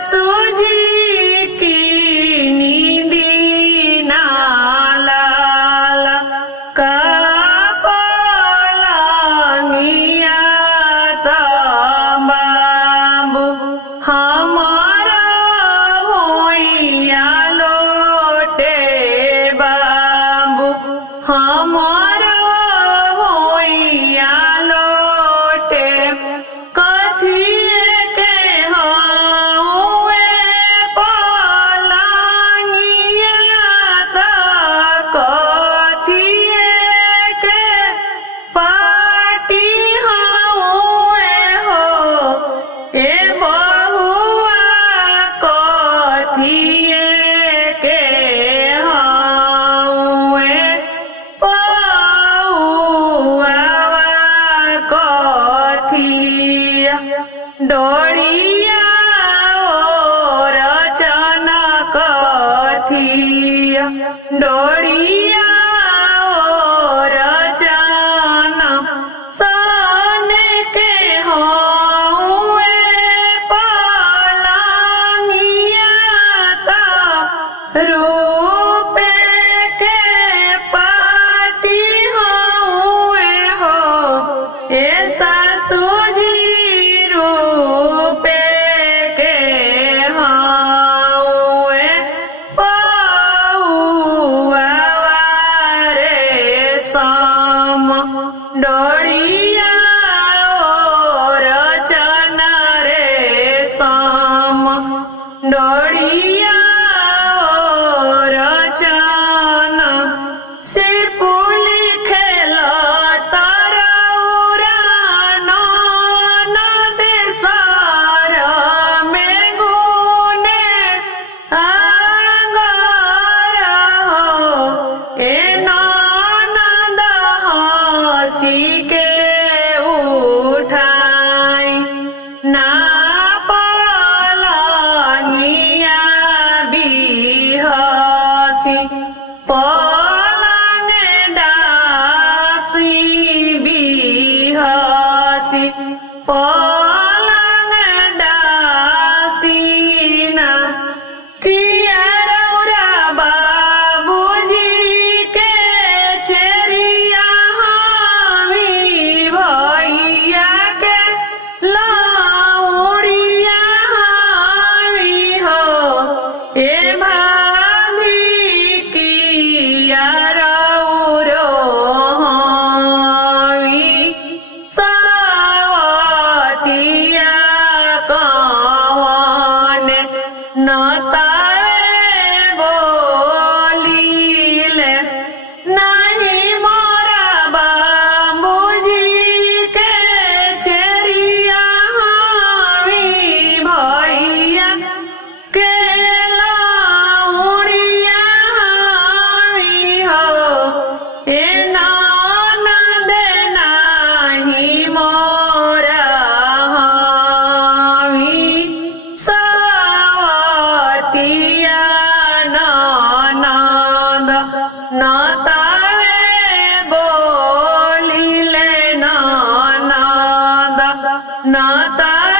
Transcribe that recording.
सासुजी की नींदी ना लाला का पलंगिया बाबू हमारा होइया लोटे बाबू हमारा होइया लोटे कथिए के हुए पलंगिया कथिए के पाटी हुए हो ए बहुआ कथिए के हुए पौआ कथिया डोरिया और रचना कथिया डोरिया और रचना सन के हुए पलंगिया रूपे के पाटी हुए हो ए सासुजी रूपे के हुए पौआ रे सम डोरिया और रचना रे सम डोरिया और रचना से पुली खेल तरौरा ननद सार में गुने आगर हो ए ननद हंसी के उठाई ना पलंगिया बिहसी पलंग डासी बिहसी पलंग डासी ना किया रौरा बाबूजी के चेरिया हामी भैया के लौड़िया हामी हो ए भाभी किया रौरो हामी सावतिया कौन नतावे बोलीले नहीं मोरा बाबूजी के चेरिया हामी भैया के लौड़िया हामी हो ए ननद नाही मोरा हामी सावतिया ननद नतावे बोलिले ननद नतावे